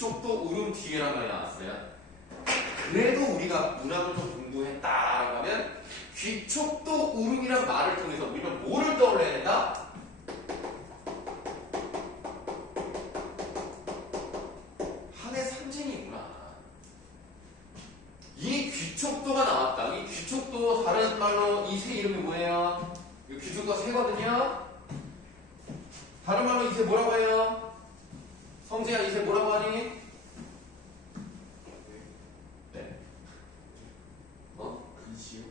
귀촉도 울음 뒤에란 말이 나왔어요. 그래도 우리가 문학을 좀 공부했다라고 하면 귀촉도 울음이란 말을 통해서 우리는 뭐를 떠올려야 된다? 한의 상징이구나. 이 귀촉도가 나왔다. 이 귀촉도 다른 말로 이 새 이름이 뭐예요? 이 귀촉도가 새거든요. 다른 말로 이 새 뭐라고 해요? 성재야, 이 새 뭐라고 하니? 네. 글씨요?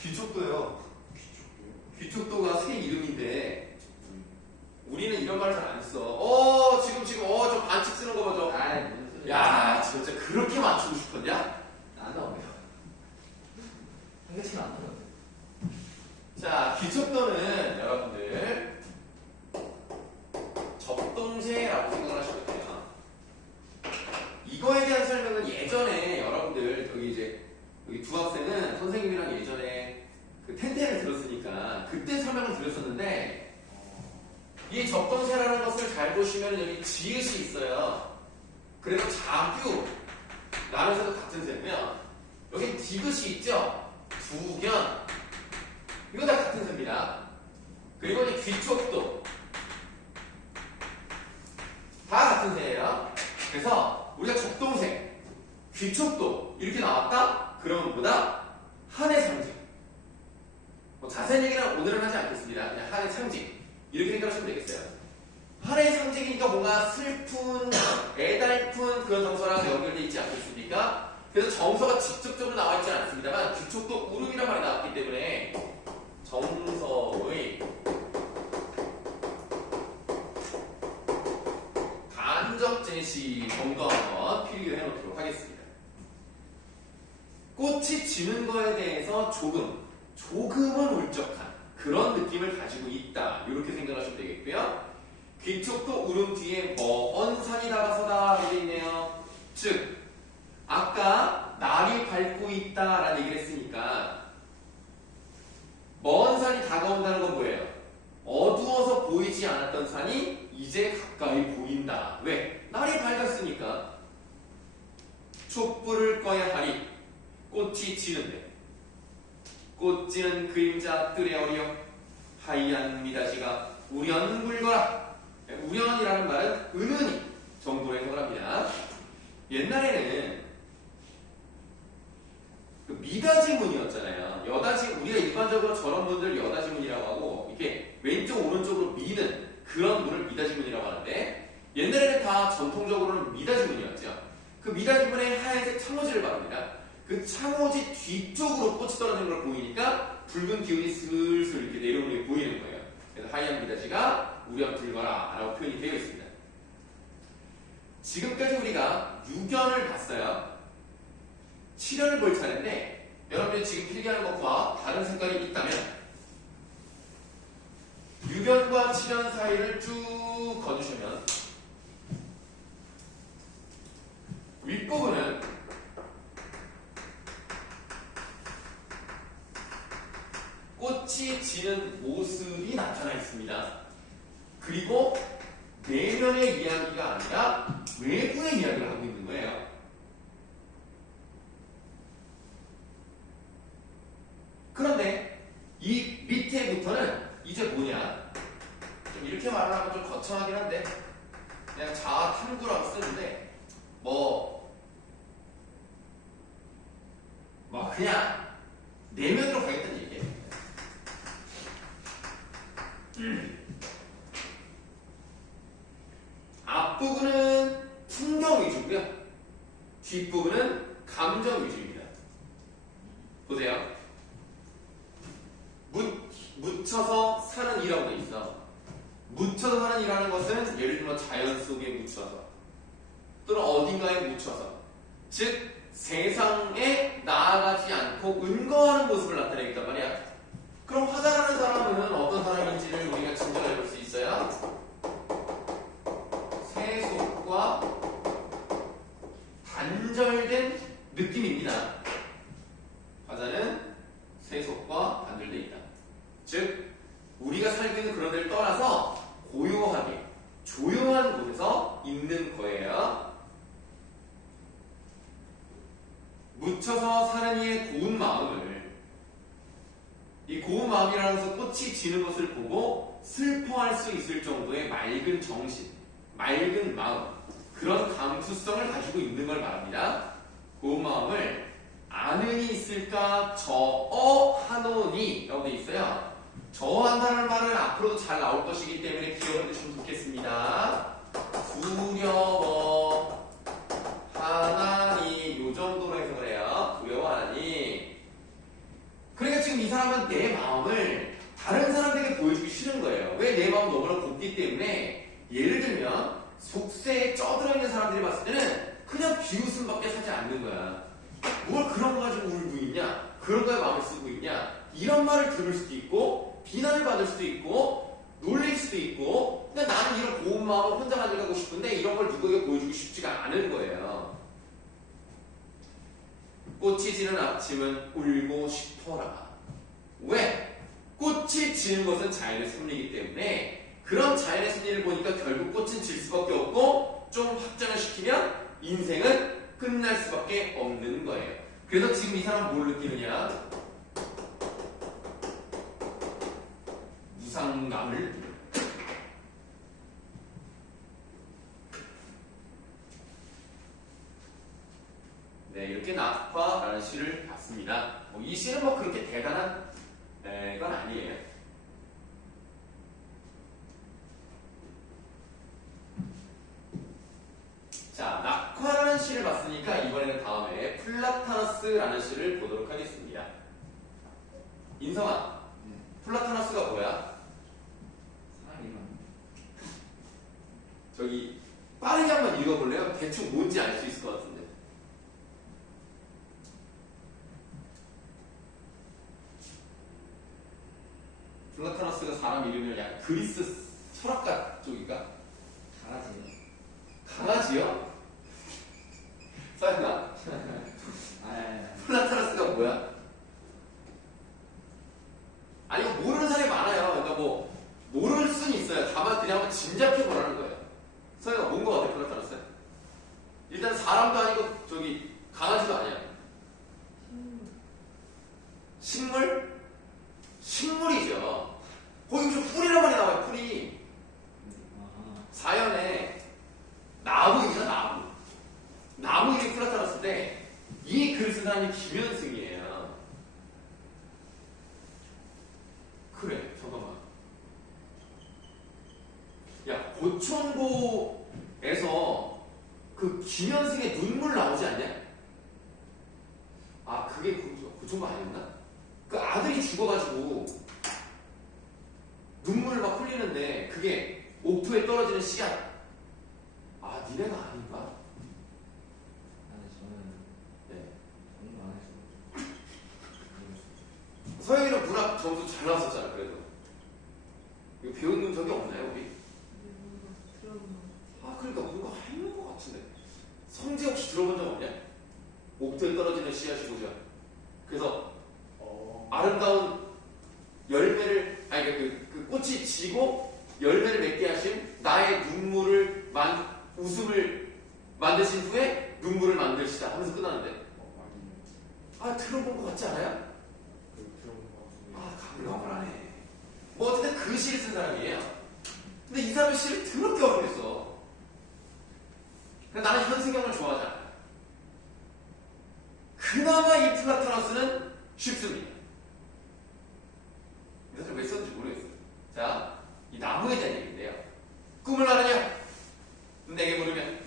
귀촉도요. 귀촉도요? 귀촉도가 새 이름인데 우리는 이런 말을 잘 안 써. 저 반칙 쓰는 거 보죠. 아이 무슨 소리야. 야, 진짜 그렇게 맞추고 싶었냐? 안 나오네요. 한 개씩 안 나오네. 자, 귀촉도는 여러분들 접동제라고 생각을 하시면 돼요. 이거에 대한 설명은 예전에 여러분들 여기 두 학생은 선생님이랑 예전에 그 텐텐을 들었으니까 그때 설명을 드렸었는데 이 접동세라는 것을 잘 보시면 여기 지읒이 있어요. 그래서 자규 라면서도 같은 세고요. 여기 디귿이 있죠? 두견 이거 다 같은 세입니다. 그리고 이제 귀촉도 다 같은 세예요. 그래서 우리가 접동세, 귀촉도 이렇게 나왔다? 그러면 뭐다? 한의 상징. 자세한 얘기는 오늘은 하지 않겠습니다. 그냥 한의 상징 이렇게 생각하시면 되겠어요. 한의 상징이니까 뭔가 슬픈, 애달픈 그런 정서랑 연결되어 있지 않겠습니까? 그래서 정서가 직접적으로 나와 있지는 않습니다만 귀촉도 울음이란 말이 나왔기 때문에 정서의 간접 제시 정도 한번 필기를 해놓도록 하겠습니다. 꽃이 지는 거에 대해서 조금은 울적한 그런 느낌을 가지고 있다. 이렇게 생각하시면 되겠고요. 귀촉도 울음 뒤에 먼 산이 다가서다 이렇게 있네요. 즉 아까 날이 밝고 있다라는 얘기를 했으니까 먼 산이 다가온다는 건 뭐예요? 어두워서 보이지 않았던 산이 이제 가까이 보인다. 왜? 날이 밝았으니까. 촛불을 꺼야 하리 꽃이 지는데 꽃 지는 그림자 뜰에 어리여 하얀 미닫이가 우연불거라. 우연이라는 말은 은은히 정도로 해석을 합니다. 옛날에는 그 미닫이문이었잖아요. 여닫이문, 우리가 일반적으로 저런 문들 여닫이문이라고 하고 이렇게 왼쪽 오른쪽으로 미는 그런 문을 미닫이문이라고 하는데 옛날에는 다 전통적으로는 미닫이문이었죠. 그 미닫이문에 하얀색 창호지를 바릅니다. 그 창호지 뒤쪽으로 꽃이 떨어지는 걸 보이니까 붉은 기운이 슬슬 이렇게 내려오는 게 보이는 거예요. 그래서 하얀 미닫이가 우연불거라 라고 표현이 되어 있습니다. 지금까지 우리가 유견을 봤어요. 칠연을 볼 차례인데 여러분들이 지금 필기하는 것과 다른 색깔이 있다면 유견과 칠연 사이를 쭉 거두시면 윗부분은 꽃이 지는 모습이 나타나 있습니다. 그리고 내면의 이야기가 아니라 외부의 이야기를 하고 있는 거예요. 그런데 이 밑에부터는 이제 뭐냐? 좀 이렇게 말하면 좀 거창하긴 한데 그냥 자아 탐구라고 쓰는데 그냥 내면으로 가겠다는 얘기예요. 앞부분은 풍경 위주고요. 뒷부분은 감정 위주입니다. 보세요. 묻혀서 사는 이라고 돼 있어. 묻혀서 사는 이라는 것은 예를 들면 자연 속에 묻혀서 또는 어딘가에 묻혀서 즉 세상에 나아가지 않고 은거하는 모습을 나타내겠단 말이야. 그럼 화자라는 사람은 어떤 사람인지를 우리가 진정해 볼 수 있어요? 세속과 단절된 느낌입니다. 화자는 세속과 단절되어 있다. 즉 우리가 살고 있는 그런 데를 떠나서 고요하게 조용한 곳에서 있는 거예요. 묻혀서 사는 이의 고운 마음을, 이 고운 마음이라는 것은 꽃이 지는 것을 보고 슬퍼할 수 있을 정도의 맑은 정신, 맑은 마음, 그런 감수성을 가지고 있는 걸 말합니다. 고운 마음을 아는 이 있을까 저어하노니 라고 되어 있어요. 저어한다는 말은 앞으로도 잘 나올 것이기 때문에 기억을 좀 듣겠습니다. 두려워 하나니, 요 정도로 해석을 해요. 두려워하나니. 그러니까 지금 이 사람은 내 마음을 다른 사람들에게 보여주기 싫은 거예요. 왜? 내 마음 너무나 곱기 때문에. 예를 들면 속세에 쪄들어 있는 사람들이 봤을 때는 그냥 비웃음밖에 사지 않는 거야. 뭘 그런 거 가지고 울고 있냐? 그런 거에 마음을 쓰고 있냐? 이런 말을 들을 수도 있고 비난을 받을 수도 있고 놀릴 수도 있고, 근데 나는 이런 고운 마음을 혼자 가져가고 싶은데 이런 걸 누구에게 보여주고 싶지가 않은 거예요. 꽃이 지는 아침은 울고 싶어라. 왜? 꽃이 지는 것은 자연의 섭리이기 때문에 그런 자연의 섭리를 보니까 결국 꽃은 질 수밖에 없고, 좀 확장을 시키면 인생은 끝날 수밖에 없는 거예요. 그래서 지금 이 사람은 뭘 느끼느냐? 무상감을 느끼는. 네, 이렇게 낙화라는 시를 봤습니다. 이 시는 뭐 그렇게 대단한 건 아니에요. 자, 낙화라는 시를 봤으니까 이번에는 다음에 플라타너스라는 시를 보도록 하겠습니다. 인성아, 플라타너스가 뭐야? 사람 이름. 저기 빠르게 한번 읽어볼래요? 대충 뭔지 알 수 있을 것 같은데. 플라타너스가 사람 이름을 약간 그리스 철학가 쪽인가? 강아지요. 강아지요? 서연아, 플라타너스가 뭐야? 아니, 이거 모르는 사람이 많아요. 그러니까 뭐 모를 수는 있어요. 다만 그냥 한번 짐작해 보라는 거예요. 서연아, 뭔 거 같아, 플라타너스? 일단 사람도 아니고 저기 강아지도 아니야. 식물? 식물이죠. 거기 무슨 풀이란 말이 나와요, 풀이. 자연에 나무입니다, 나무. 나무 이름이 플라타너스인데 이 글 쓴 사람이 김현승이에요. 그래, 잠깐만. 야, 고천고에서 그 김현승의 눈물 나오지 않냐? 아, 그게 고천고 아니었나? 그 아들이 죽어가지고 눈물을 막 흘리는데 그게 옥토에 떨어지는 씨앗. 아, 니네가 아닌가? 아니 저는 네. 공부 안 해서. 서영이는 문학 점수 잘 나왔었잖아, 그래도. 이거 배운 적이 없나요, 우리? 아, 그러니까 뭔가 했는 것 같은데. 성재 혹시 들어본 적 없냐? 옥토에 떨어지는 씨앗이 보자. 그래서 아름다운 열매를, 아니 그 꽃이 지고 열매를 맺게 하신 나의 눈물을 웃음을 만드신 후에 눈물을 만들시다 하면서 끝나는데. 아, 들어본 것 같지 않아요? 아, 감명을 하네. 뭐 어쨌든 그 시를 쓴 사람이에요. 근데 이 사람의 시를 더럽게 어렵겠어. 근데 나는 현승형을 좋아하지 않아요. 그나마 이 플라토너스는 쉽습니다. 사실 왜 썼는지 모르겠어요. 자, 이 나무에 대한 얘기인데요. 꿈을 아느냐? 내게 물으면,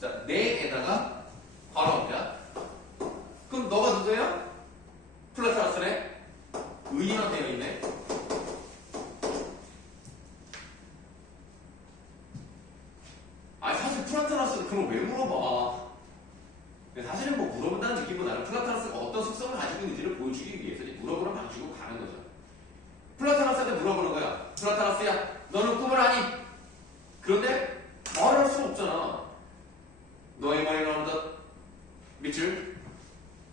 자, 내에다가 괄호입니다. 그럼 너가 누구예요? 플라토너스네? 의인화 되어 있네. 아니, 사실 플라토너스는 그럼 왜 물어봐? 사실은 뭐 물어본다는 느낌보다는 플라토너스가 어떤 속성을 가지고 있는지를 보여주기 위해서 물어보는 방식으로 가는 거죠. 플라토너스한테 물어보는 거야. 플라토너스야, 너는 꿈을 아니? 그런데 말할 수 없잖아. 너의 머리는 어느덧 밑줄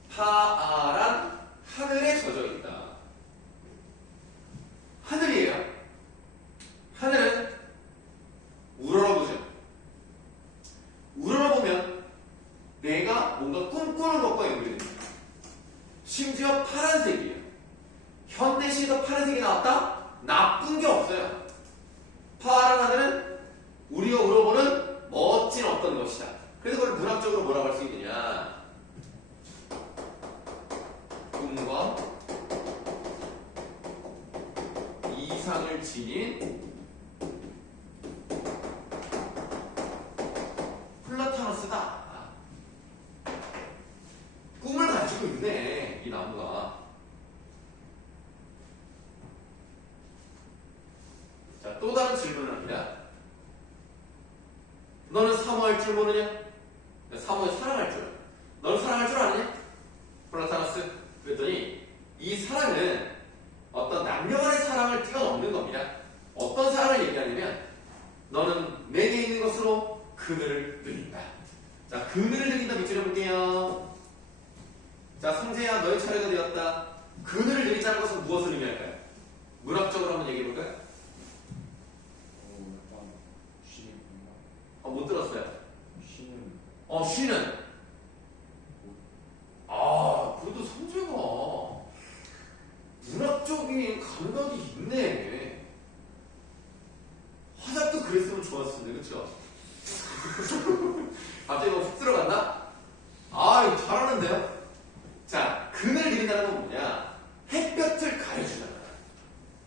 파란 하늘에 젖어 있다. 하늘이에요. 하늘은 우러러보죠. 우러러보면 내가 뭔가 꿈꾸는 것과 연결이 됩니다. 심지어 파란색이에요. 현대시에서 파란색이 나왔다? 나쁜 게 없어요. 파란 하늘은 우리가 우러보는 멋진 어떤 것이다. 그래서 그걸 문학적으로 뭐라고 할 수 있느냐? 꿈과 이상을 지닌 플라타너스다. 꿈을 가지고 있네, 이 나무가. 자, 또 다른 질문을 합니다. 너는 사모할 줄 모르냐? 사모에 사랑할 줄. 너는 사랑할 줄 아느냐? 플라타너스. 그랬더니 이 사랑은 어떤 남녀 간의 사랑을 뛰어넘는 겁니다. 어떤 사랑을 얘기하냐면 너는 내게 있는 것으로 그늘을 누린다. 자, 그늘을 누린다 밑줄 해볼게요. 자, 성재야, 너의 차례가 되었다. 그늘을 누린다는 것은 무엇을 의미할까요? 문학적으로 한번 얘기해볼까요? 약간 쉬는 건가? 못 들었어요. 쉬는 쉬는. 그래도 성재가 문학적인 감각이 있네. 화작도 그랬으면 좋았을 텐데, 그쵸? 갑자기 훅 들어간다? 잘하는데요? 자, 그늘 그린다는 건 뭐냐? 햇볕을 가려주잖아.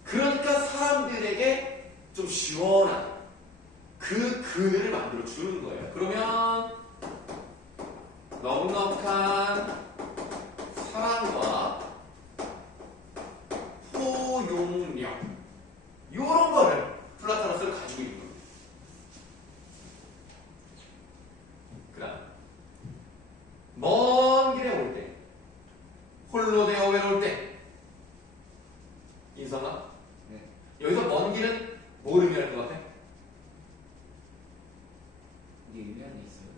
그러니까 사람들에게 좀 시원한 그 그늘을 만들어주는 거예요. 그러면 넉넉한 사랑과 포용력 이런 거를 플라타너스를 가지고 있는 겁니다. 그다음 먼 길에 올 때, 홀로 되어 외로울 때, 인성아, 네. 여기서 먼 길은 뭘 의미할 것 같아? 이게 의미하는 게 있어요?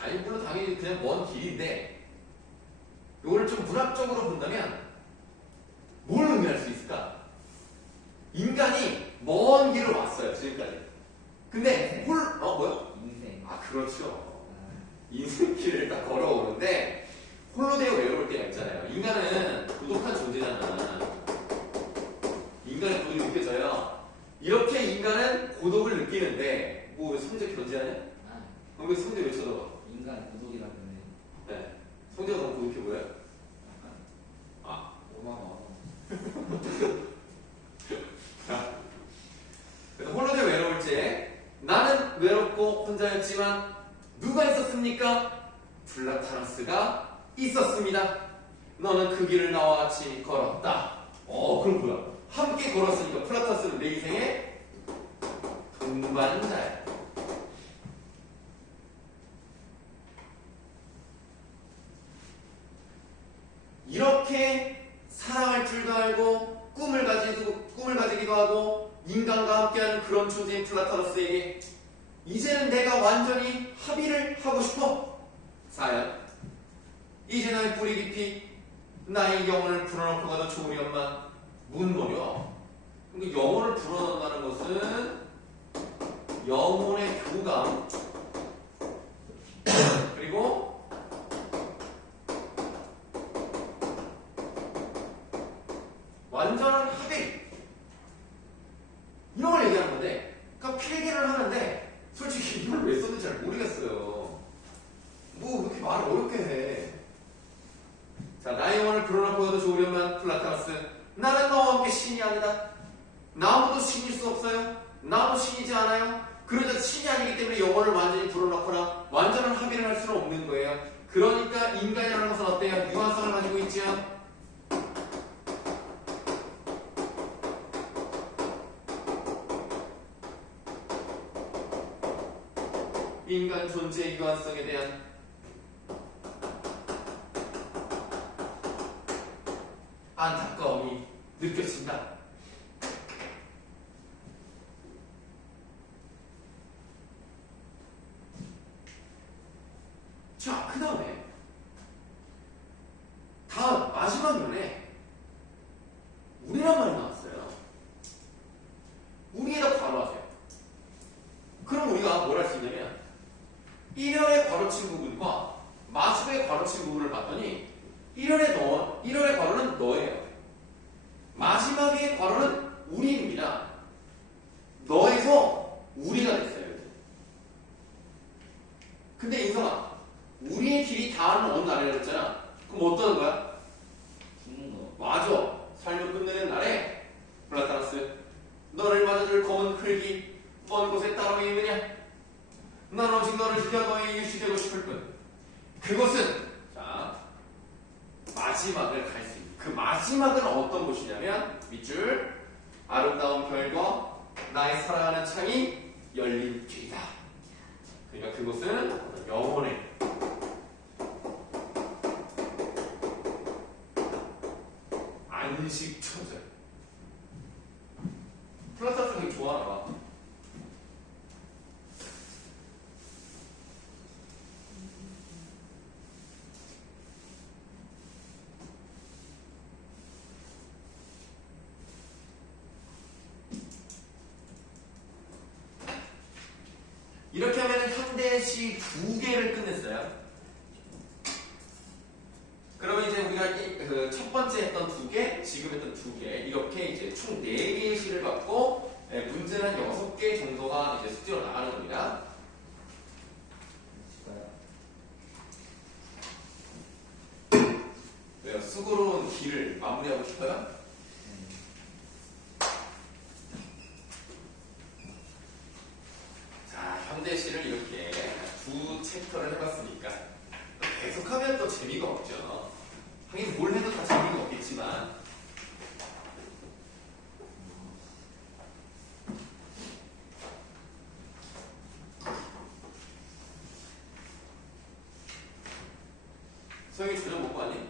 아니, 물론 당연히 그냥 먼 길인데 이거를 좀 문학적으로 본다면 뭘 의미할 수 있을까? 인간이 먼 길을 왔어요, 지금까지. 근데 뭐야? 인생. 그렇죠. 인생길을 딱 걸어오는데 홀로 되어 외로울 때가 있잖아요. 인간은 고독한 존재잖아. 인간의 고독이 느껴져요. 이렇게 인간은 고독을 느끼는데 왜 성재 견제하냐? 왜 성재 왜 쳐다봐? 인간 고독이라 그러네. 네. 성재가 너무 고독해 보여요? 약간 오마마. 그래서 홀로 되어 외로울 때 나는 외롭고 혼자였지만 누가 있었습니까? 플라타너스가 있었습니다. 너는 그 길을 나와 같이 걸었다. 그럼 뭐야? 함께 걸었으니까 플라타너스는 내 인생의 동반자야. 이렇게 사랑할 줄도 알고 꿈을 가지기도 하고 인간과 함께하는 그런 존재인 플라타너스에게 이제는 내가 완전히 합의를 하고 싶어. 사연. 이제 나의 뿌리 깊이 나의 영혼을 불어넣고 가도 좋으련만. 무슨 말이야? 그러니까 영혼을 불어넣는다는 것은 영혼의 교감 그리고 완전한 합의 이런 걸 얘기하는 건데, 그러니까 필기를 하는데 솔직히 이걸 왜 썼는지 잘 모르겠어요. 뭐 이렇게 말을 어렵게 해. 자, 나의 영혼을 불어넣고 가도 좋으련만 플라타너스. 나는 너와 함께 신이 아니다. 나무도 신일 수 없어요. 나도 신이지 않아요. 그러자 신이 아니기 때문에 영혼을 완전히 불어넣거나 완전한 합의를 할 수는 없는 거예요. 그러니까 인간이라는 것은 어때요? 유한성을 가지고 있죠. 인간 존재의 유한성에 대한 안타까움이 느껴진다. 자, 그 다음에 다음 마지막 면에 우리란 말이 나왔어요. 우리에다 괄호하세요. 그럼 우리가 뭘 할 수 있냐면 1열에 괄호친 부분과 마지막에 괄호친 부분을 봤더니 1열에 1월의 괄호는 너예요. 마지막의 괄호는 우리입니다. 너에서 우리가 됐어요. 근데 인성아, 우리의 길이 닿는 어느 날이라고 했잖아. 그럼 어떤 거야? 죽는 거. 맞아. 삶을 끝내는 날에 플라타나스, 너를 맞아줄 검은 흙이 먼 곳에 따로 있느냐? 난 오직 너를 지켜 너의 이웃이 되고 싶을 뿐. 그곳은 자 마지막을 갈 수 있는 그 마지막은 어떤 곳이냐면 밑줄 아름다운 별과 나의 사랑하는 창이 열린 길이다. 그러니까 그곳은 영혼의 안식처죠. 플라타스 되게 좋아하나 봐. 이렇게 하면 현대시 2개를 끝냈어요. 그러면 이제 우리가 첫 번째 했던 2개, 지금 했던 2개, 이렇게 이제 총 4개의 시를 갖고 문제는 한 6개 정도가 이제 숙제로 나가는 겁니다. 왜요? 수고로운 길을 마무리하고 싶어요? 자, 현대시를 이렇게 2챕터를 해봤으니까 계속하면 또 재미가 없죠. 하긴 뭘 해도 다 재미가 없겠지만 소영이 저녁 먹고 왔니?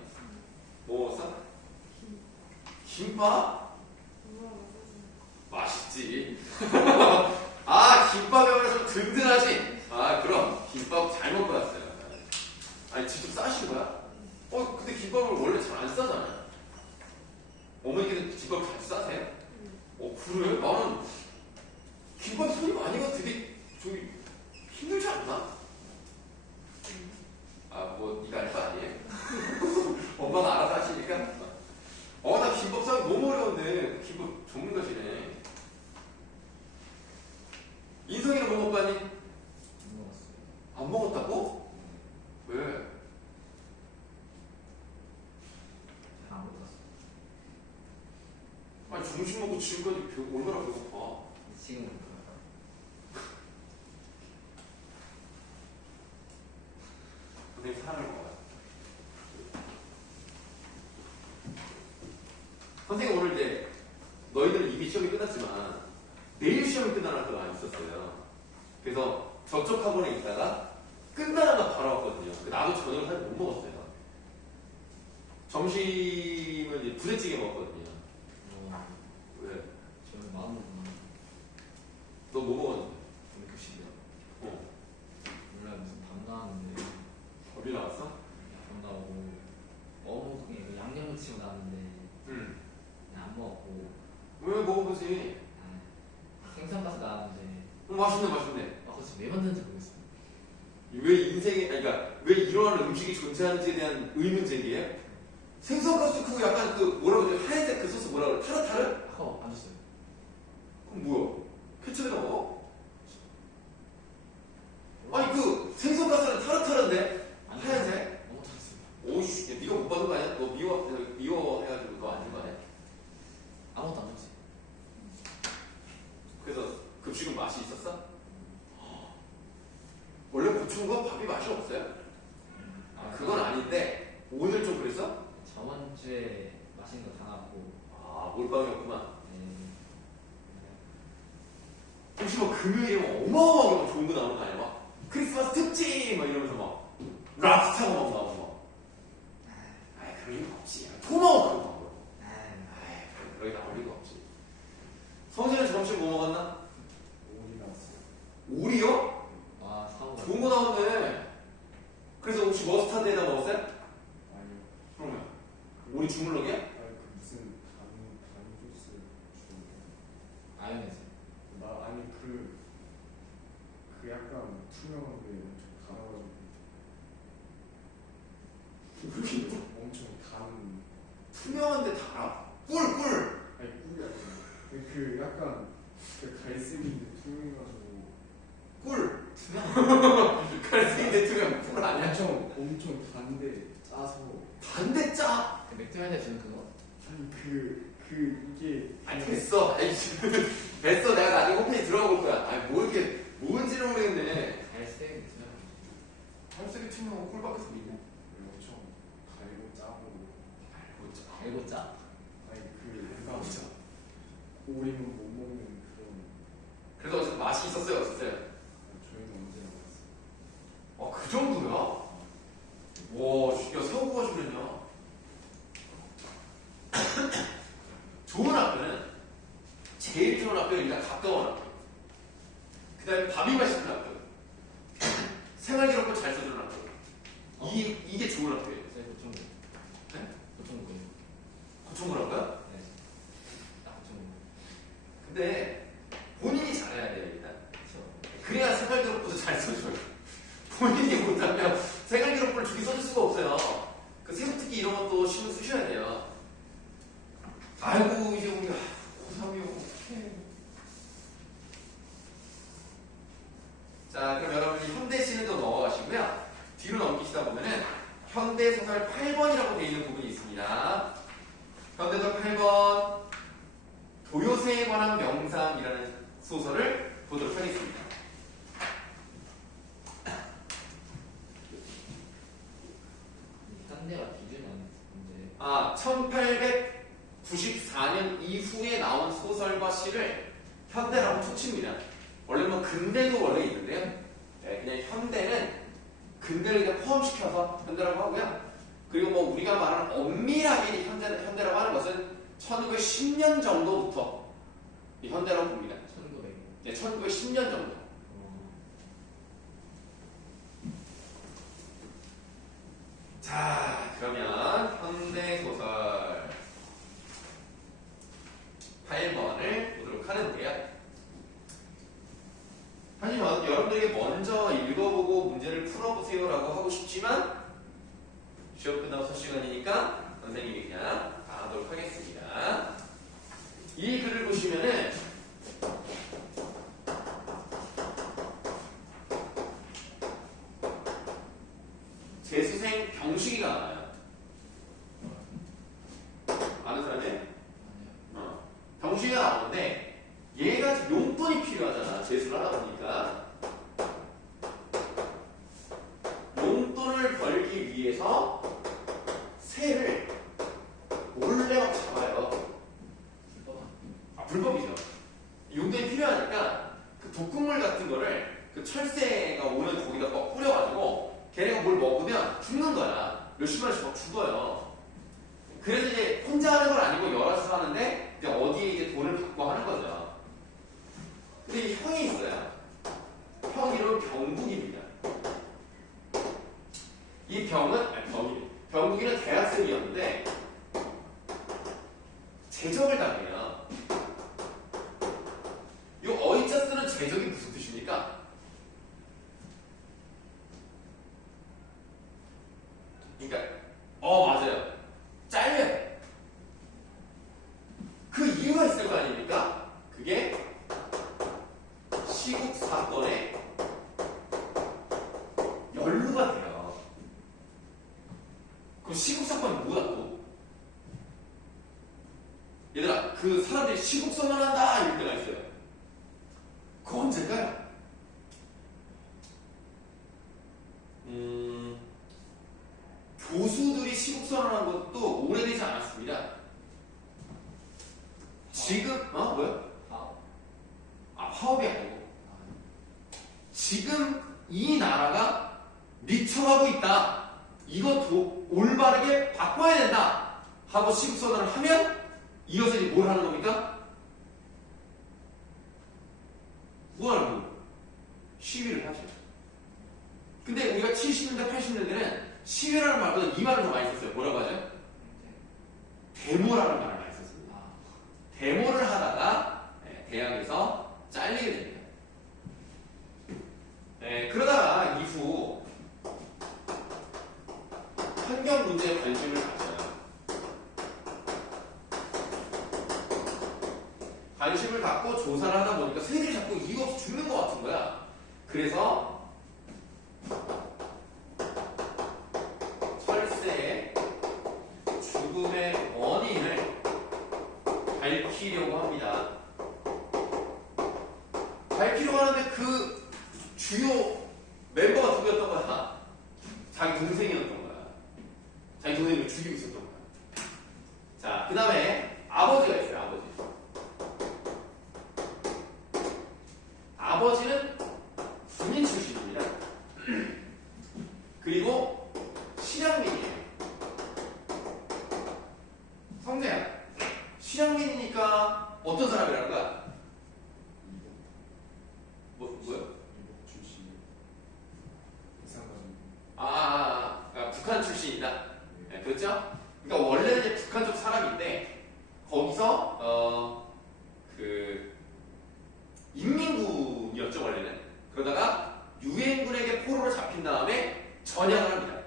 뭐 먹었어? 김밥? 맛있지. 아, 김밥에 좀 든든하지? 아, 그럼 김밥 잘 먹고 왔어요. 아니, 직접 싸신 거야? 근데 김밥을 원래 잘 안 싸잖아요. 어머니께서 김밥 잘 싸세요? 그래? 나는 김밥 손이 많이 가 되게 저기 힘들지 않나? 뭐 네가 알 거 아니에요? 엄마가 알아서 하시니까. 나 김밥 싸기 너무 어려운데 김밥 전문가시네. 인성이는 뭐 먹고 왔니? 안 먹었어요. 안 먹었다고? 왜? 안 먹었어요. 아니 점심 먹고 지금까지 얼마나 배고파. 지금 먹어요. 선생님 사랑을 먹어요. 선생님 오늘 이제 너희들은 이미 시험이 끝났지만 내일 시험이 끝나는 학교가 있었어요. 그래서 저쪽 학원에 있다가 끝나자마자 바로 왔거든요. 나도 저녁을 사실 못 먹었어요. 점심을 이제 부대찌개 먹었거든요. 왜? 저는 마음으로 너 뭐 먹었는데? 오늘 급식이요. 어. 몰라요. 무슨 밥 나왔는데 어디 나왔어? 밥 나오고 어묵에 양념무침 나왔는데 응. 그냥 안 먹었고 왜 먹어보지? 생선가스 나왔는데 맛있네. 그거 지금 왜 만드는지 모르겠어요. 왜 인생에, 그러니까 왜 이러한 음식이 존재하는지에 대한 의문 제기예요? 생선가스 그거 약간 그 뭐라 그러지? 하얀색 그 소스 뭐라 그래? 타르타르? 아까 안 줬어요. 그럼 뭐야? 케첩에다 먹어? 아니 그 생선가스는 타르타르인데 안 하얀색? 너무 탔어요. 오이씨, 야, 네가 못 받은 거 아니야? 너 미워해가지고 너 안 준 거 아니야? 아무것도 안 줬어요. 그래서 급식은 맛이 있었어? 원래 고추가 밥이 맛이 없어요? 그건 아닌데 오늘 좀 그랬어? 저번 주에 맛있는 거 다 나왔고 몰빵이었구만. 네. 혹시 뭐 금요일이면 어마어마하게 막 좋은 거 나오는 거 아니야? 막 크리스마스 특집 막 이러면서 막 랍스타가 막 나오고 막. 그럴 리가 없지. 토마호크 막 그러고. 그럴 리 나올 리가 없지. 성진은 점심 뭐 먹었나? 오리 나왔어요. 오리요? 사고 좋은 거 나왔네. 그래서 혹시 머스타드에다 먹었어요? 아니요. 그러면 오리 주물럭이야? 그 무슨 단 소스 주는 아연에서 나 아니 그 약간 투명한 게 엄청 달아가지고 그렇게 엄청 단 투명한데 달아? 꿀! 아니 꿀이 아니라 그 약간 그 갈색인데 투명해가지고 꿀! 갈색인데 투명 꿀 아니야? 엄청 단데 짜서. 단데 짜! 그 맥주한테 주는 그거. 아니 이게 아니 됐어. 아이, 됐어. 내가 나중에 홈페이지 들어가 볼 거야. 아니 뭐 이렇게 뭔지를 모르겠네. 갈색 맥주는. 갈색이 투명한 꿀밖에서 있네. 엄청 달고 짜고 알고 짜. 아니 약간 오리면 못 먹는 그런 그래서 어쨌든 맛이 있었어요, 없었어요? 저희는 언제나 먹었어요. 아, 그 정도야? 와, 야, 세워보가 주겠냐? 좋은 학교는 제일 좋은 학교는 일단 가까운 학교. 그 다음에 밥이 맛있는 학교. 생활기록부 잘 써주는 학교. 이게 좋은 학교예요. 저희 보충고. 네? 보충고. 고충고라고요? 네. 딱 보충고. 근데 본인이 잘해야 돼요, 일단. 그렇죠. 그래야 생활기록부도 잘 써줘요. 본인이 못하면 생활기록부를 줄이 써줄 수가 없어요. 그 세부특기 이런 것도 신경 쓰셔야 돼요. 아이고, 이제 우리 고3이요. 어떡해. 자, 그럼 여러분이 현대시는도 넘어가시고요. 뒤로 넘기시다 보면은 현대소설 8번이라고 되어 있는 부분이 있습니다. 현대소설 8번 도요새에 관한 명상이라는 소설을 보도록 하겠습니다. 현대가 기준이 문제. 아, 1894년 이후에 나온 소설과 시를 현대라고 퉁칩니다. 원래 뭐 근대도 원래 있는데요. 네, 그냥 현대는 근대를 그냥 포함시켜서 현대라고 하고요. 그리고 뭐 우리가 말하는 엄밀하게 현대라고 하는 것은 1910년 정도부터 이 현대라고 봅니다. 1900. 네, 1910년 정도. 자, 그러면 현대소설 8번을 보도록 하는데요. 하지만 여러분들에게 먼저 읽어보고 문제를 풀어보세요라고 하고 싶지만 시험 끝나고 첫 시간이니까 선생님이 그냥 다 하도록 하겠습니다. 이 글을 보시면은 재수생 병식이가 나와요. 아는 사람이? 병식이가 나오는데 얘가 용돈이 필요하잖아. 재수를 하다 보니까 용돈을 벌기 위해서 새를 몰래 막 잡아요. 불법이죠. 용돈이 필요하니까 그 독극물 같은 거를 그 철새가 오면 거기다 막 뿌려가지고 걔네가 뭘 먹으면 죽는 거야. 몇십만 원씩 막 죽어요. 그래서 이제 혼자 하는 건 아니고 여럿이서 하는데 이제 어디에 이제 돈을 받고 하는 거죠. 근데 이 형이 있어요. 형 이름은 병국입니다. 이 병은 병국이는 대학생이었는데 제적을 당해요. 이 어이자 쓰는 제적이 무슨 뜻입니까? 그러니까 맞아요. 잘려요. 그 이유가 있을 거 아닙니까? 그게 시국 사건에 연루가 돼요. 그럼 시국 사건이 뭐야 또? 얘들아, 그 사람들이 시국 선언한다 이럴 때가 있어요. 그거 언제일까요? 교수들이 시국 선언한 것도 오래되지 않았습니다. 지금 뭐야? 화업이 아니고 지금 이 나라가 미쳐가고 있다. 이것도 올바르게 바꿔야 된다. 하고 시국 선언을 하면 이것을 이제 뭘 하는 겁니까? 뭐 하는 거예요? 시위를 하죠. 근데 우리가 70년대, 80년대는 시위라는 말보다 이 말을 더 많이 썼어요. 뭐라고 하죠? 데모라는 말을 많이 썼습니다. 데모를 하다가 대학에서 잘리게 됩니다. 그러다가 이후 환경 문제에 관심을 가져요. 그래서 철새의 죽음의 원인을 밝히려고 합니다. 밝히려고 하는데 그 주요 멤버가 누구였던 거야? 자기 동생이었던 거야. 자기 동생을 죽이고 있었던 거야. 자, 그 다음에 아버지가 있어요. 아버지. 아버지는 군인 출신입니다. 그리고 실향민이에요. 성재야, 실향민이니까 어떤 사람이라는 거야? 뭐요? 이복 출신 이상가족. 북한 출신이다. 네, 그렇죠? 그러니까 원래는 이제 북한 쪽 사람인데 거기서 그 인민군이었죠 원래는. 그러다가 유엔군에게 포로로 잡힌 다음에 전향을 합니다.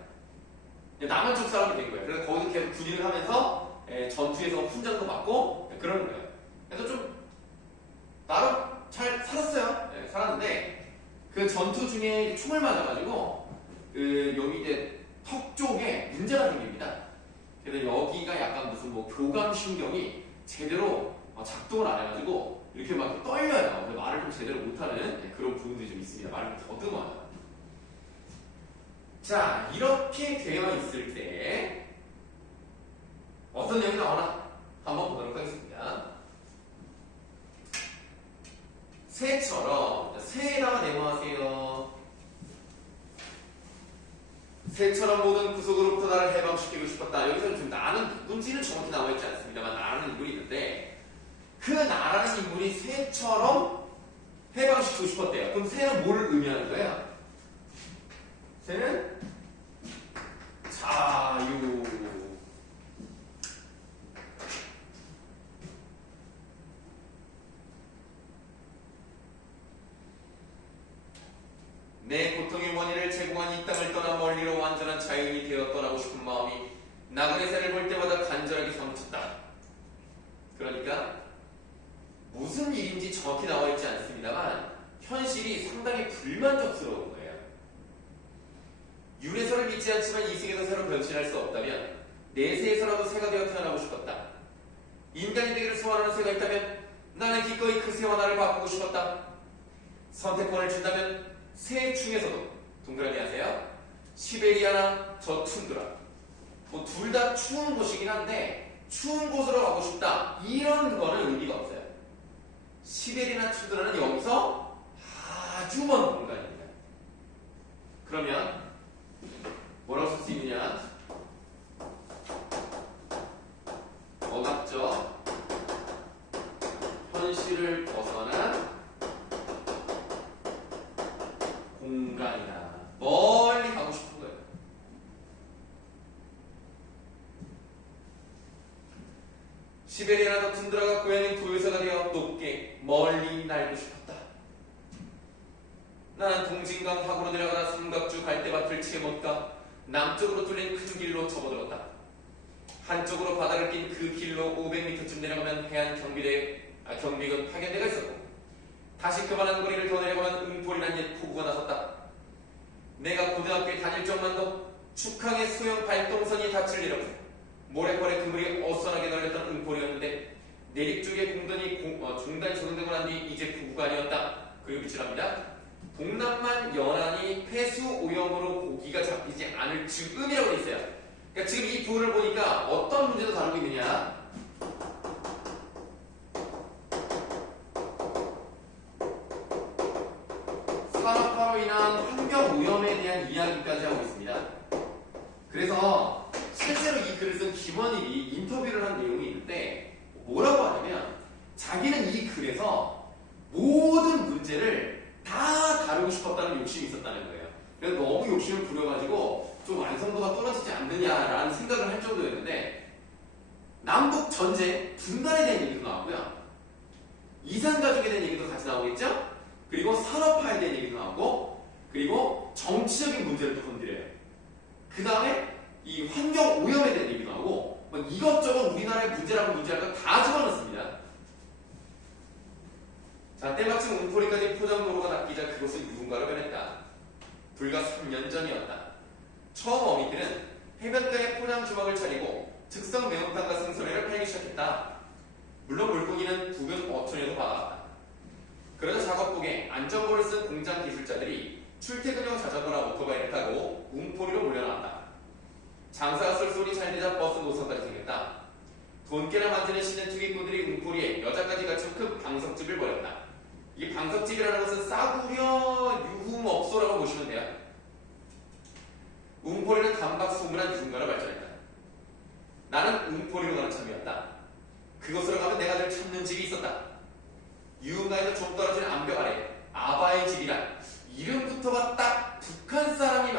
남한 쪽 사람이 된 거예요. 그래서 거기서 계속 군인을 하면서 전투에서 훈장도 받고 그러는 거예요. 그래서 좀 나름 잘 살았어요. 네, 살았는데 그 전투 중에 총을 맞아가지고 그 여기 이제 턱 쪽에 문제가 생깁니다. 그래서 여기가 약간 무슨 뭐 교감신경이 제대로 작동을 안 해가지고 이렇게 막 떨려요. 그래서 말을 좀 제대로 못하는 그런 부분들이 좀 있습니다. 말을 더듬어요. 자, 이렇게 되어 있을 때 어떤 내용이 나오나 한번 보도록 하겠습니다. 새처럼, 새에다가 네모하세요. 새처럼 모든 구속으로부터 나를 해방시키고 싶었다. 여기서는 좀 나는 누군지는 정확히 나와있지 않습니다만 나라는 인물이 있는데 그 나라는 인물이 새처럼 해방시키고 싶었대요. 그럼 새는 뭘 의미하는 거예요? 새는 자유. 내 고통의 원인을 제공한 이 땅을 떠나 멀리로 완전한 자유인이 되어 떠나고 싶은 마음이 나그네 새를 볼 때마다 간절하게 사무쳤다. 그러니까 무슨 일인지 정확히 나와 있지 않습니다만 현실이 상당히 불만족스러운 거예요. 윤회설을 믿지 않지만 이승에서 새로 변신할 수 없다면 내세에서라도 새가 되어 태어나고 싶었다. 인간이 되기를 소원하는 새가 있다면 나는 기꺼이 그 새와 나를 바꾸고 싶었다. 선택권을 준다면 새 중에서도 동그라미 하세요. 시베리아나 저 툰드라. 뭐 둘 다 추운 곳이긴 한데 추운 곳으로 가고 싶다. 이런 거는 의미가 없어요. 시베리아나 툰드라는 여기서 아주 먼 공간입니다. 그러면 뭐라고 쓸 수 있느냐? 억압적 현실을 벗어난 공간이다. 멀리 가고 싶은 거예요. 시베리아나 툰드라가 고양이 도요새가 되어 높게 멀리 날고 싶었다. 나는 동진강 하구로 내려가다 삼각주 갈대밭을 채못가 남쪽으로 뚫린 큰 길로 접어들었다. 한쪽으로 바다를 낀 그 길로 500m쯤 내려가면 해안 경비군 파견대가 있었고 다시 그만한 거리를 더 내려가면 응포리란 옛 포구가 나섰다. 내가 고등학교에 다닐 적만도 축항의 소형 발동선이 닻을 내려서 모래벌의 그물이 어수선하게 널렸던 응포리였는데 내륙 쪽에 공단이 조성되고 난 뒤 이제 포구가 아니었다. 그리고 밑줄합니다. 동남만 연안이 폐수 오염으로 고기가 잡히지 않을 즈음이라고 되어 있어요. 그러니까 지금 이 부분을 보니까 어떤 문제도 다루고 있느냐? 산업화로 인한 환경 오염에 대한 이야기까지 하고 있습니다. 그래서 실제로 이 글을 쓴 김원일이 인터뷰를 한 내용이 있는데 뭐라고 하냐면 자기는 이 글에서 모든 문제를 다 다루고 싶었다는 욕심이 있었다는 거예요. 그래서 너무 욕심을 부려가지고 좀 완성도가 떨어지지 않느냐라는 생각을 할 정도였는데 남북 전쟁 분단에 대한 얘기도 나왔고요. 이산가족에 대한 얘기도 같이 나오겠죠? 그리고 산업화에 대한 얘기도 나오고 그리고 정치적인 문제를 또 건드려요. 그 다음에 이 환경 오염에 대한 얘기도 나오고 뭐 이것저것 우리나라의 문제라고 문제랄까 다 집어넣습니다. 자, 때마침 웅포리까지 포장도로가 닦이자 그곳은 유흥가로 변했다. 불과 3년 전이었다. 처음 어민들은 해변가에 포장 주막을 차리고 즉석 매운탕과 생선회를 팔기 시작했다. 물론 물고기는 부근 어촌에도 받아왔다. 그러자 작업복에 안전모를 쓴 공장 기술자들이 출퇴근용 자전거나 오토바이를 타고 웅포리로 몰려나왔다. 장사가 쏠쏠히 잘 되자 버스 노선까지 생겼다. 돈깨나 만드는 시는 투기꾼들이 웅포리에 여자까지 갖춘 큰 방석집을 벌였다. 이 방석집이라는 것은 싸구려 유흥업소라고 보시면 돼요. 웅포리는 단박소문한 유흥가로 발전했다. 나는 웅포리로 가는 참이었다. 그곳으로 가면 내가 늘 찾는 집이 있었다. 유흥가에서 좀 떨어진 암벽 아래 아바의 집이란 이름부터가 딱 북한 사람이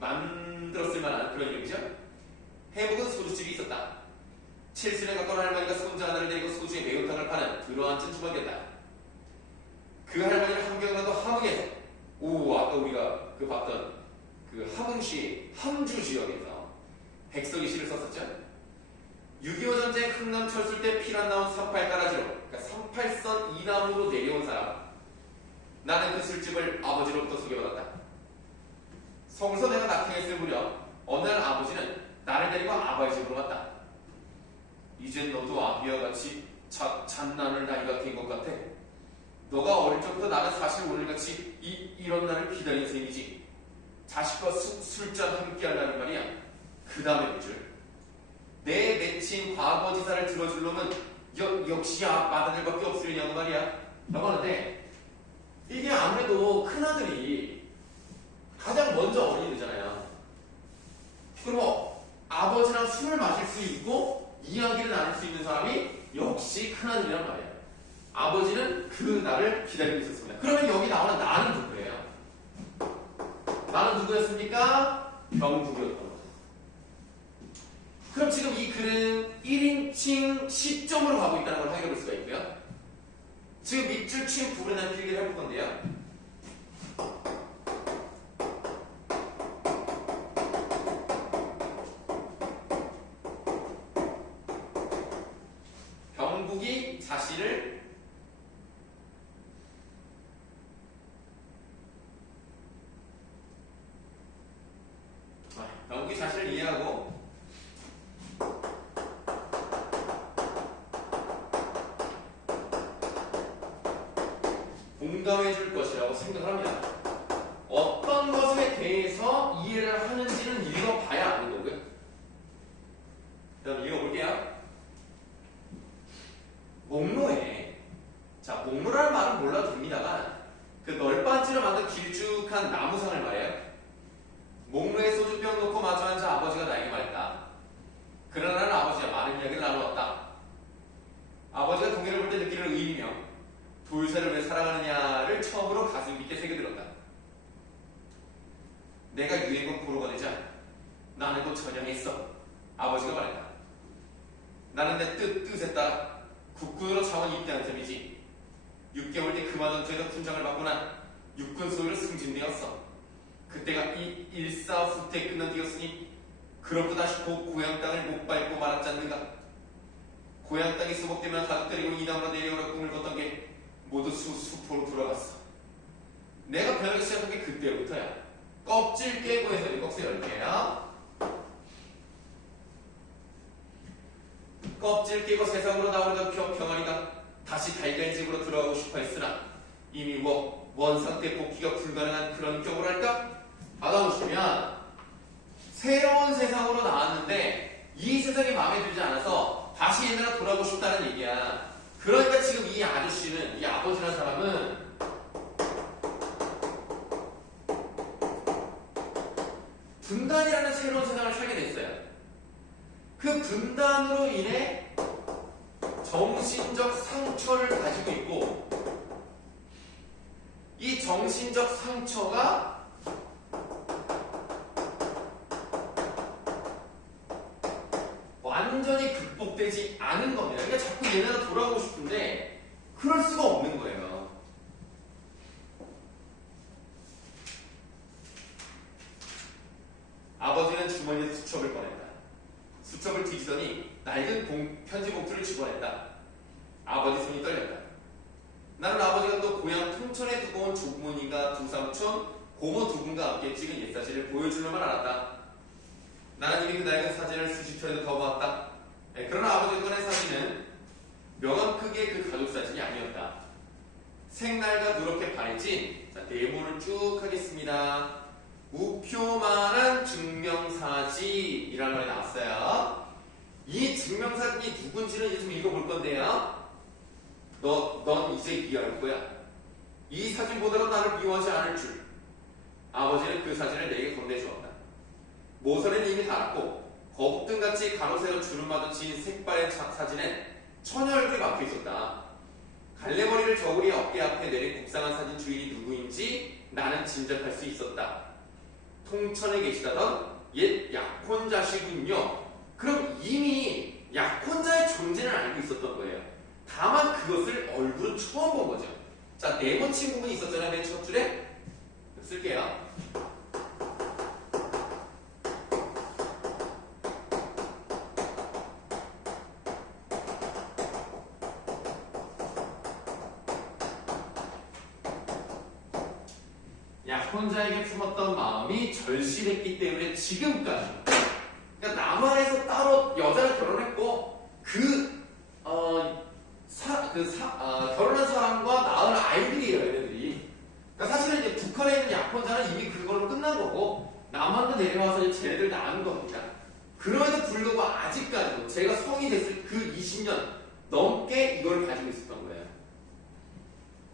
만들었을 만한 그런 이름이죠. 해묵은 소주집이 있었다. 7순에 가까운 할머니가 손자 하나를 데리고 소주에 매운탕을 파는 들어앉은 주먹이었다. 그 할머니는 함경남도 함흥에서 아까 우리가 봤던 그 함흥시 함주 지역에서 백석이 시를 썼었죠. 6.25 전쟁 흥남 철수 때 피난 나온 38 가라지로, 그러니까 38선 이남으로 내려온 사람. 나는 그 술집을 아버지로부터 소개받았다. 성서 내가 낙향했을 무렵 어느 날 아버지는 나를 데리고 아바의 집으로 갔다. 이젠 너도 아비와 같이 잔난을 나이가 된 것 같아. 너가 어릴 적부터 나는 사실 오늘같이 이런 날을 기다린 셈이지. 자식과 술잔 함께 하려는 말이야. 그 다음에 줄. 내 맺힌 과거지사를 들어줄 놈은 역시 아빠들밖에 없으려냐고 말이야. 라고 하는데 이게 아무래도 큰아들이 가장 먼저 어른이 되잖아요. 그럼 아버지랑 술을 마실 수 있고 이야기를 나눌 수 있는 사람이 역시 큰아들이란 말이에요. 아버지는 그 날을 기다리고 있었습니다. 그러면 여기 나오는 나는 누구예요? 나는 누구였습니까? 병국이었던 거죠. 그럼 지금 이 글은 1인칭 시점으로 가고 있다는 걸 확인해 볼 수가 있고요. 지금 밑줄 친 부분에 대한 필기를 해볼 건데요. 병국이 자신을 이해하고 공감해 줄 것이라고 생각을 합니다. 어떤 것에 대해서 이해를 하는지는 읽어봐야 아는 거고요. 그럼 읽어볼게요. 목로에, 자, 목로라는 말은 몰라도 됩니다만 그 널빤지로 만든 길쭉한 나무상을 말해요. 목로에 소주병 놓고 마주 앉아 아버지가 나에게 말했다. 그러나 나는 아버지와 많은 이야기를 나누었다. 아버지가 동해를 볼 때 느끼는 의미며 돌쇠를 왜 사랑하느냐를 처음으로 가슴 깊게 새겨들었다. 내가 유행곡 보러 가되자 나는 곧 전향했어. 아버지가 말했다. 나는 내 뜻에 따라 국군으로 차원 입대한 셈이지. 6개월 뒤 금화전투에서 훈장을 받고 난 육군 소위로 승진되었어. 그때가 이 일사후퇴 끝난 뒤였으니 그로부터 다시 고향 땅을 못 밟고 말았지 않는가. 고향 땅이 수복되면 가족들이고 이남으로 내려오라 꿈을 꿨던 게 모두 수포로 돌아갔어. 내가 변하기 시작한 게 그때부터야. 껍질 깨고 해서 꺽쇠 열게요. 껍질 깨고 세상으로 나오려던 병아리가 다시 달걀 집으로 들어가고 싶어 했으나 이미 원상태 복귀가 불가능한 그런 경우랄까? 받아보시면 새로운 세상으로 나왔는데 이 세상이 마음에 들지 않아서 다시 옛날로 돌아가고 싶다는 얘기야. 그러니까 지금 이 아저씨는, 이 아버지라는 사람은 분단이라는 새로운 세상을 살게 됐어요. 그 분단으로 인해 정신적 상처를 가지고 있고 이 정신적 상처가 완전히 극복되지 않은 겁니다. 그러니까 자꾸 옛날로 돌아가고 싶은데 그럴 수가 없는 거예요. 아버지는 주머니에서 수첩을 꺼냈다. 수첩을 뒤지더니 낡은 편지 봉투를 집어냈다. 아버지 손이 떨렸다. 나는 부모님과 두 삼촌, 고모 두 분과 함께 찍은 옛사진을 보여주려만 알았다. 나는 이미 그 낡은 사진을 수십 차례도 더 보았다. 그러나 아버지가 꺼낸 사진은 명함 크기의 그 가족 사진이 아니었다. 색날과 누렇게 바래진, 자, 네모를 쭉 하겠습니다. 우표만한 증명사진이라는 말이 나왔어요. 이 증명사진이 누군지는 이제 좀 읽어볼 건데요. 넌 이제 이해할 거야. 이 사진보다도 나를 미워하지 않을 줄. 아버지는 그 사진을 내게 건네주었다. 모서리는 이미 닳았고 거북등같이 가로세로 주름마저 지은 색바랜 사진엔 처녀 얼굴이 막혀 있었다. 갈래머리를 저고리 어깨 앞에 내린 곱상한 사진 주인이 누구인지 나는 짐작할 수 있었다. 통천에 계시다던 옛 약혼자시군요. 그럼 이미 약혼자의 존재는 알고 있었던 거예요. 다만 그것을 얼굴은 처음 본 거죠. 자, 네모 친 부분이 있었잖아요. 맨 첫 줄에. 쓸게요. 약혼자에게 품었던 마음이 절실했기 때문에 지금까지, 그러니까 남한에서 따로 여자를 결혼했고 결혼한 사람과 낳은 아이들이에요, 얘네들이. 그러니까 사실은 이제 북한에 있는 약혼자는 이미 그걸로 끝난 거고 남한도 내려와서 이제 쟤네들 낳은 겁니다. 그럼에도 불구하고 아직까지도 제가 성이 됐을 그 20년 넘게 이걸 가지고 있었던 거예요.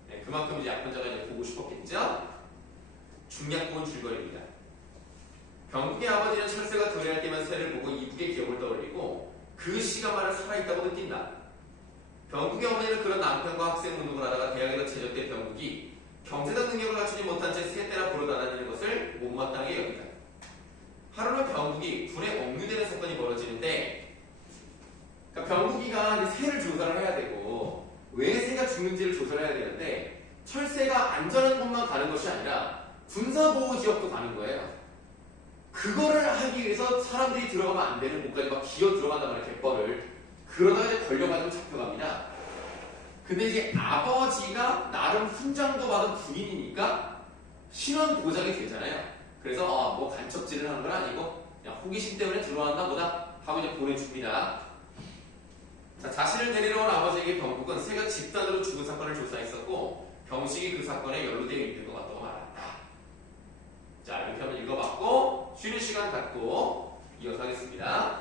네, 그만큼 이제 약혼자가 이제 보고 싶었겠죠. 중약본 줄거리입니다. 병국의 아버지는 철새가 도래할 때만 새를 보고 이북의 기억을 떠올리고 그 시간만을 살아있다고 느낀다. 병국의 어머니는 그런 남편과 학생 운동을 하다가 대학에서 제적된 병국이 경제적 능력을 갖추지 못한 채 새 때나 보러 다니는 것을 못마땅하게 여긴다. 하루는 병국이 불에 억류되는 사건이 벌어지는데, 그러니까 병국이가 이제 새를 조사를 해야 되고 왜 새가 죽는지를 조사를 해야 되는데 철새가 안전한 곳만 가는 것이 아니라 군사보호 지역도 가는 거예요. 그거를 하기 위해서 사람들이 들어가면 안 되는 곳까지 막 기어 들어간단 말이에요, 갯벌을. 그러다가 이제 걸려가지고 잡혀갑니다. 근데 이제 아버지가 나름 훈장도 받은 군인이니까 신원 보장이 되잖아요. 그래서 뭐 간척질을 하는 건 아니고 그냥 호기심 때문에 들어왔나 보다 하고 이제 보내줍니다. 자, 자신을 데리러 온 아버지에게 병국은 새가 집단으로 죽은 사건을 조사했었고 병식이 그 사건에 연루되어 있는 것 같다고 말한다. 자, 이렇게 한번 읽어봤고 쉬는 시간 갖고 이어서 하겠습니다.